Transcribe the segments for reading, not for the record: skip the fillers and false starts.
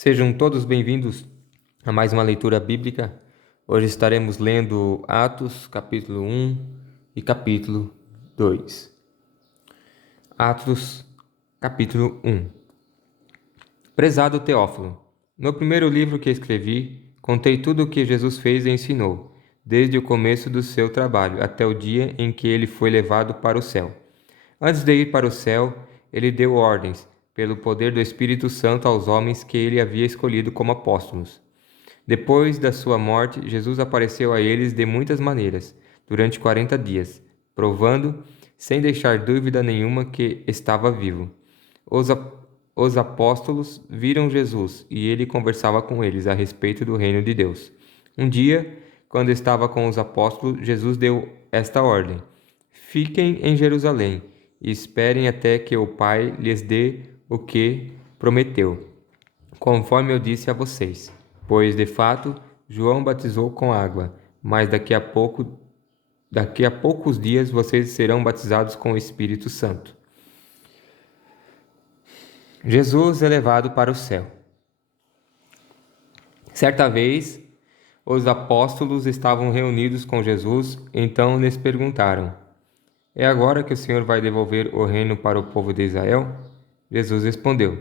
Sejam todos bem-vindos a mais uma leitura bíblica. Hoje estaremos lendo Atos, capítulo 1 e capítulo 2. Atos, capítulo 1. Prezado Teófilo, no primeiro livro que escrevi, contei tudo o que Jesus fez e ensinou, desde o começo do seu trabalho até o dia em que ele foi levado para o céu. Antes de ir para o céu, ele deu ordens, pelo poder do Espírito Santo, aos homens que ele havia escolhido como apóstolos. Depois da sua morte, Jesus apareceu a eles de muitas maneiras, durante 40 dias, provando, sem deixar dúvida nenhuma, que estava vivo. Os apóstolos viram Jesus e ele conversava com eles a respeito do reino de Deus. Um dia, quando estava com os apóstolos, Jesus deu esta ordem: Fiquem em Jerusalém e esperem até que o Pai lhes dê o que prometeu, conforme eu disse a vocês. Pois, de fato, João batizou com água, mas daqui a poucos dias vocês serão batizados com o Espírito Santo. Jesus é levado para o céu. Certa vez, os apóstolos estavam reunidos com Jesus, então lhes perguntaram: É agora que o Senhor vai devolver o reino para o povo de Israel? Jesus respondeu: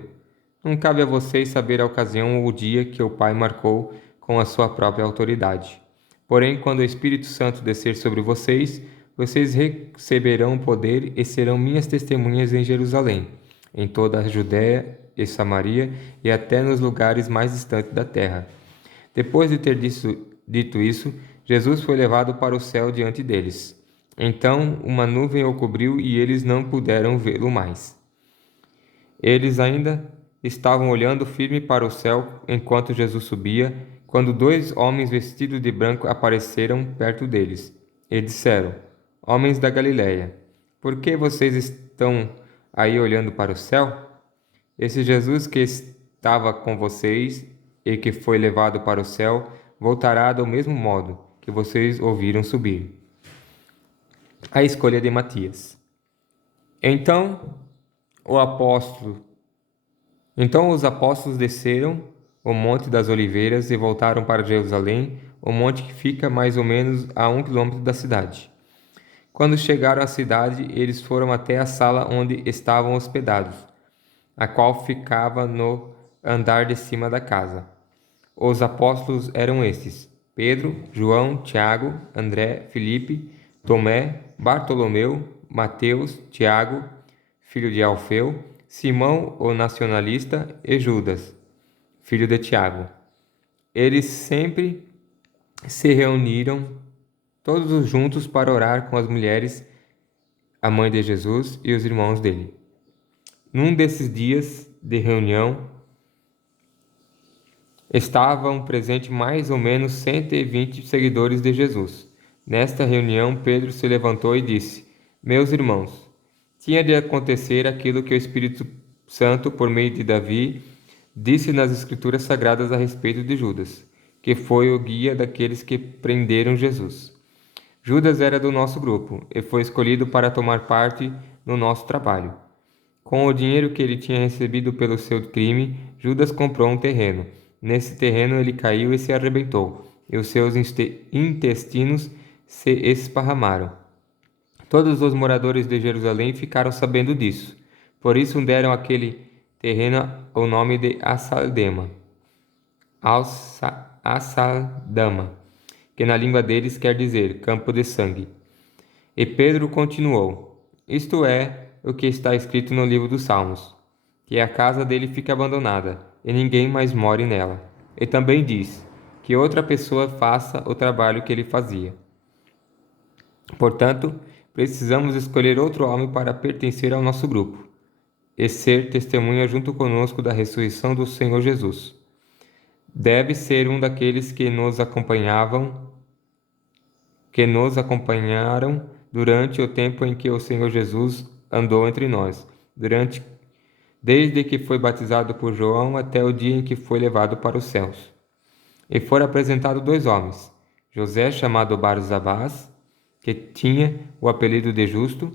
Não cabe a vocês saber a ocasião ou o dia que o Pai marcou com a sua própria autoridade. Porém, quando o Espírito Santo descer sobre vocês, vocês receberão poder e serão minhas testemunhas em Jerusalém, em toda a Judéia e Samaria e até nos lugares mais distantes da terra. Depois de ter dito isso, Jesus foi levado para o céu diante deles. Então, uma nuvem o cobriu e eles não puderam vê-lo mais. Eles ainda estavam olhando firme para o céu enquanto Jesus subia, quando dois homens vestidos de branco apareceram perto deles e disseram: Homens da Galileia, por que vocês estão aí olhando para o céu? Esse Jesus que estava com vocês e que foi levado para o céu voltará do mesmo modo que vocês ouviram subir. A escolha de Matias. Então os apóstolos desceram o Monte das Oliveiras e voltaram para Jerusalém, o monte que fica mais ou menos a 1 quilômetro da cidade. Quando chegaram à cidade, eles foram até a sala onde estavam hospedados, a qual ficava no andar de cima da casa. Os apóstolos eram estes: Pedro, João, Tiago, André, Filipe, Tomé, Bartolomeu, Mateus, Tiago, filho de Alfeu, Simão, o nacionalista, e Judas, filho de Tiago. Eles sempre se reuniram todos juntos para orar com as mulheres, a mãe de Jesus e os irmãos dele. Num desses dias de reunião, estavam presentes mais ou menos 120 seguidores de Jesus. Nesta reunião, Pedro se levantou e disse: Meus irmãos, tinha de acontecer aquilo que o Espírito Santo, por meio de Davi, disse nas Escrituras Sagradas a respeito de Judas, que foi o guia daqueles que prenderam Jesus. Judas era do nosso grupo e foi escolhido para tomar parte no nosso trabalho. Com o dinheiro que ele tinha recebido pelo seu crime, Judas comprou um terreno. Nesse terreno ele caiu e se arrebentou, e os seus intestinos se esparramaram. Todos os moradores de Jerusalém ficaram sabendo disso. Por isso deram àquele terreno o nome de Assaldama, que na língua deles quer dizer campo de sangue. E Pedro continuou: Isto é o que está escrito no livro dos Salmos, que a casa dele fica abandonada, e ninguém mais more nela. E também diz que outra pessoa faça o trabalho que ele fazia. Portanto, precisamos escolher outro homem para pertencer ao nosso grupo e ser testemunha junto conosco da ressurreição do Senhor Jesus. Deve ser um daqueles que nos acompanharam durante o tempo em que o Senhor Jesus andou entre nós, desde que foi batizado por João até o dia em que foi levado para os céus. E foram apresentados dois homens: José, chamado Barsabás, que tinha o apelido de Justo,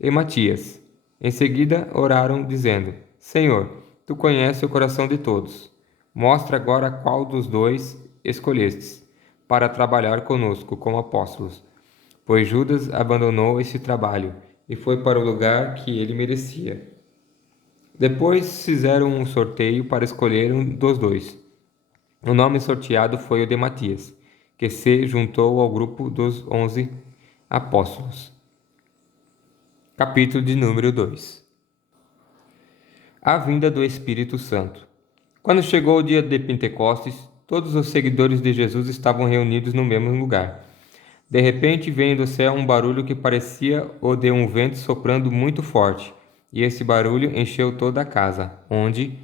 e Matias. Em seguida oraram, dizendo: Senhor, tu conheces o coração de todos. Mostra agora qual dos dois escolhestes para trabalhar conosco como apóstolos, pois Judas abandonou esse trabalho e foi para o lugar que ele merecia. Depois fizeram um sorteio para escolher um dos dois. O nome sorteado foi o de Matias, que se juntou ao grupo dos 11 apóstolos. Capítulo de número 2. A vinda do Espírito Santo. Quando chegou o dia de Pentecostes, todos os seguidores de Jesus estavam reunidos no mesmo lugar. De repente veio do céu um barulho que parecia o de um vento soprando muito forte, e esse barulho encheu toda a casa, onde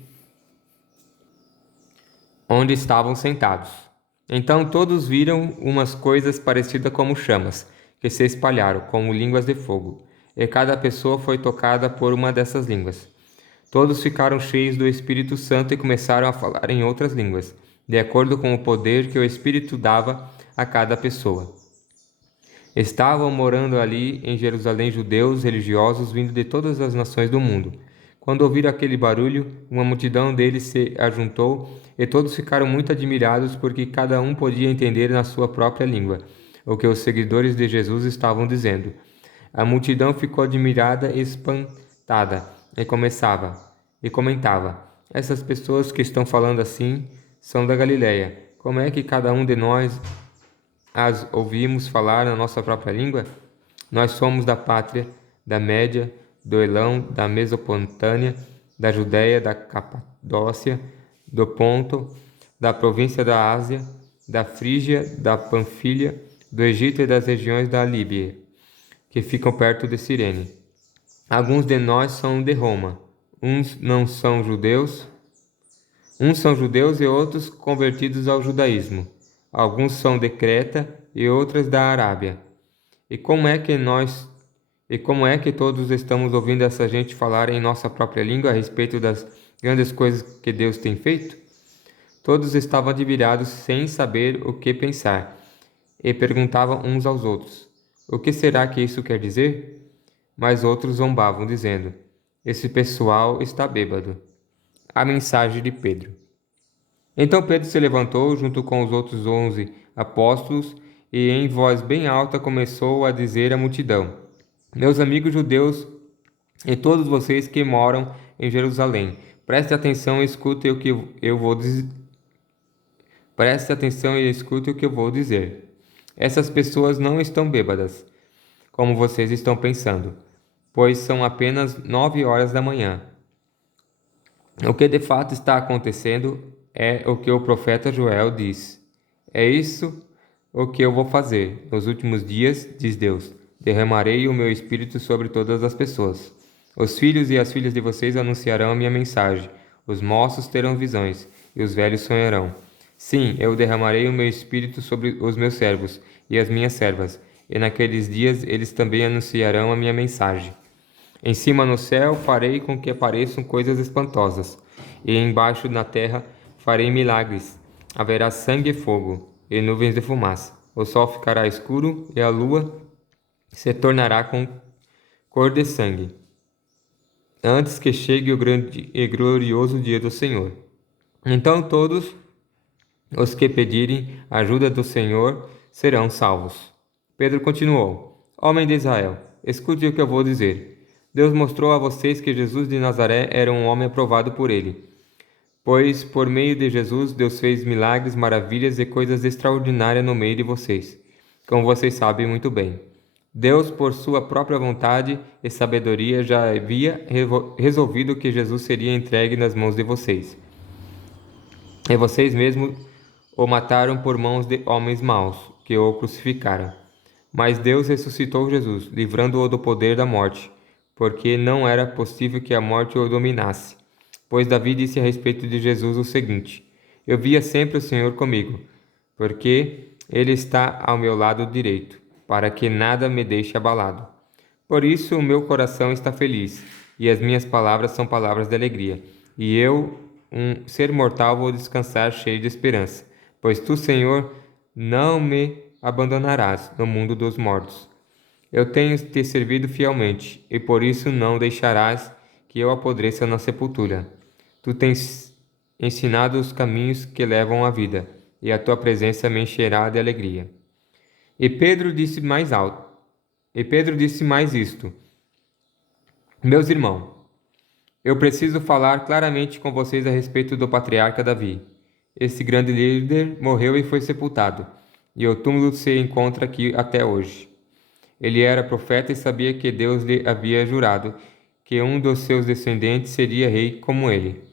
estavam sentados. Então todos viram umas coisas parecidas como chamas, que se espalharam como línguas de fogo, e cada pessoa foi tocada por uma dessas línguas. Todos ficaram cheios do Espírito Santo e começaram a falar em outras línguas, de acordo com o poder que o Espírito dava a cada pessoa. Estavam morando ali em Jerusalém judeus religiosos vindo de todas as nações do mundo. Quando ouviram aquele barulho, uma multidão deles se ajuntou e todos ficaram muito admirados porque cada um podia entender na sua própria língua o que os seguidores de Jesus estavam dizendo. A multidão ficou admirada e espantada e comentava: essas pessoas que estão falando assim são da Galileia. Como é que cada um de nós as ouvimos falar na nossa própria língua? Nós somos da pátria, da Média, do Elão, da Mesopotâmia, da Judéia, da Capadócia, do Ponto, da província da Ásia, da Frígia, da Panfilha, do Egito e das regiões da Líbia, que ficam perto de Cirene. Alguns de nós são de Roma, uns são judeus e outros convertidos ao judaísmo. Alguns são de Creta e outros da Arábia. E como é que todos estamos ouvindo essa gente falar em nossa própria língua a respeito das grandes coisas que Deus tem feito? Todos estavam admirados sem saber o que pensar e perguntavam uns aos outros: o que será que isso quer dizer? Mas outros zombavam, dizendo: esse pessoal está bêbado. A mensagem de Pedro. Então Pedro se levantou junto com os outros 11 apóstolos e em voz bem alta começou a dizer à multidão: meus amigos judeus e todos vocês que moram em Jerusalém, preste atenção e escute o que eu vou dizer. Preste atenção e escute o que eu vou dizer. Essas pessoas não estão bêbadas, como vocês estão pensando, pois são apenas 9 horas da manhã. O que de fato está acontecendo é o que o profeta Joel diz. É isso o que eu vou fazer. Nos últimos dias, diz Deus, derramarei o meu espírito sobre todas as pessoas. Os filhos e as filhas de vocês anunciarão a minha mensagem. Os moços terão visões e os velhos sonharão. Sim, eu derramarei o meu espírito sobre os meus servos e as minhas servas, e naqueles dias eles também anunciarão a minha mensagem. Em cima no céu farei com que apareçam coisas espantosas, e embaixo na terra farei milagres. Haverá sangue e fogo, e nuvens de fumaça. O sol ficará escuro e a lua se tornará com cor de sangue, antes que chegue o grande e glorioso dia do Senhor. Então todos os que pedirem ajuda do Senhor serão salvos. Pedro continuou: homem de Israel, escute o que eu vou dizer. Deus mostrou a vocês que Jesus de Nazaré era um homem aprovado por ele. Pois, por meio de Jesus, Deus fez milagres, maravilhas e coisas extraordinárias no meio de vocês, como vocês sabem muito bem. Deus, por sua própria vontade e sabedoria, já havia resolvido que Jesus seria entregue nas mãos de vocês. E vocês mesmos o mataram por mãos de homens maus, que o crucificaram. Mas Deus ressuscitou Jesus, livrando-o do poder da morte, porque não era possível que a morte o dominasse. Pois Davi disse a respeito de Jesus o seguinte: eu via sempre o Senhor comigo, porque Ele está ao meu lado direito, para que nada me deixe abalado. Por isso o meu coração está feliz, e as minhas palavras são palavras de alegria. E eu, um ser mortal, vou descansar cheio de esperança, pois tu, Senhor, não me abandonarás no mundo dos mortos. Eu tenho te servido fielmente, e por isso não deixarás que eu apodreça na sepultura. Tu tens ensinado os caminhos que levam à vida, e a tua presença me encherá de alegria. E Pedro disse mais isto: Meus irmãos, eu preciso falar claramente com vocês a respeito do patriarca Davi. Esse grande líder morreu e foi sepultado, e o túmulo se encontra aqui até hoje. Ele era profeta e sabia que Deus lhe havia jurado que um dos seus descendentes seria rei como ele.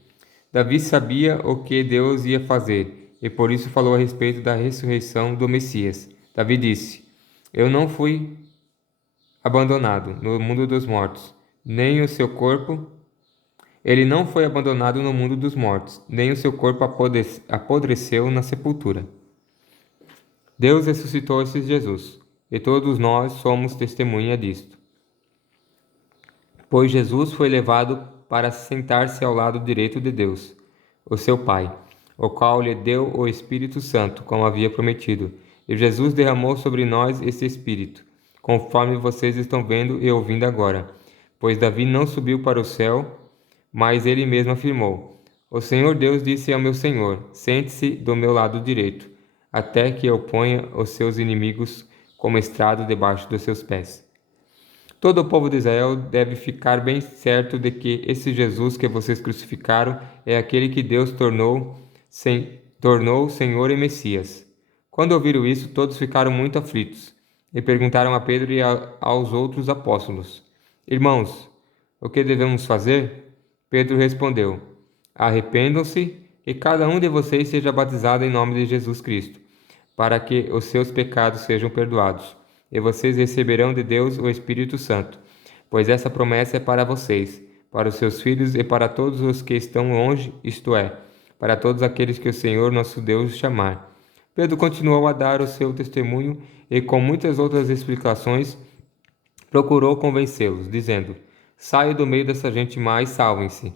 Davi sabia o que Deus ia fazer, e por isso falou a respeito da ressurreição do Messias. Davi disse: Eu não fui abandonado no mundo dos mortos, nem o seu corpo. Ele não foi abandonado no mundo dos mortos, nem o seu corpo apodreceu na sepultura. Deus ressuscitou esse Jesus, e todos nós somos testemunha disto. Pois Jesus foi levado para sentar-se ao lado direito de Deus, o seu Pai, o qual lhe deu o Espírito Santo, como havia prometido. E Jesus derramou sobre nós esse Espírito, conforme vocês estão vendo e ouvindo agora. Pois Davi não subiu para o céu, mas ele mesmo afirmou: O Senhor Deus disse ao meu Senhor: Sente-se do meu lado direito, até que eu ponha os seus inimigos como estrado debaixo dos seus pés. Todo o povo de Israel deve ficar bem certo de que esse Jesus que vocês crucificaram é aquele que Deus tornou Senhor e Messias. Quando ouviram isso, todos ficaram muito aflitos e perguntaram a Pedro e aos outros apóstolos: Irmãos, o que devemos fazer? Pedro respondeu: Arrependam-se e cada um de vocês seja batizado em nome de Jesus Cristo, para que os seus pecados sejam perdoados, e vocês receberão de Deus o Espírito Santo, pois essa promessa é para vocês, para os seus filhos e para todos os que estão longe, isto é, para todos aqueles que o Senhor nosso Deus chamar. Pedro continuou a dar o seu testemunho e, com muitas outras explicações, procurou convencê-los, dizendo: Saiam do meio dessa gente má e salvem-se.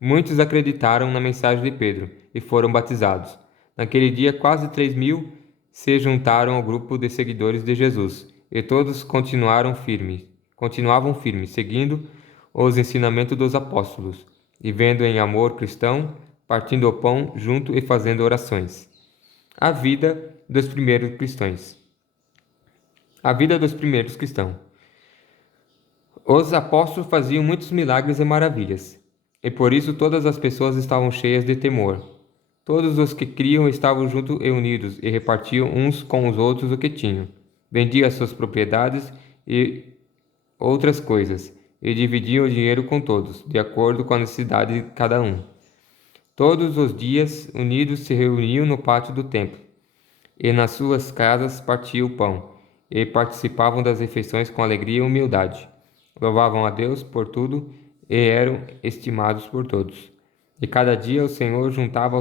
Muitos acreditaram na mensagem de Pedro e foram batizados. Naquele dia, quase 3.000 se juntaram ao grupo de seguidores de Jesus, e todos continuavam firmes, seguindo os ensinamentos dos apóstolos, vivendo em amor cristão, partindo o pão junto e fazendo orações. A vida dos primeiros cristãos. A vida dos primeiros cristãos. Os apóstolos faziam muitos milagres e maravilhas, e por isso todas as pessoas estavam cheias de temor. Todos os que criam estavam juntos e unidos e repartiam uns com os outros o que tinham. Vendiam as suas propriedades e outras coisas, e dividiam o dinheiro com todos, de acordo com a necessidade de cada um. Todos os dias, unidos, se reuniam no pátio do templo, e nas suas casas partiam o pão, e participavam das refeições com alegria e humildade. Louvavam a Deus por tudo e eram estimados por todos. E cada dia o Senhor juntava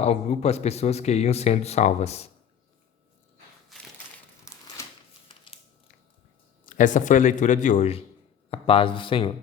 ao grupo as pessoas que iam sendo salvas. Essa foi a leitura de hoje. A paz do Senhor.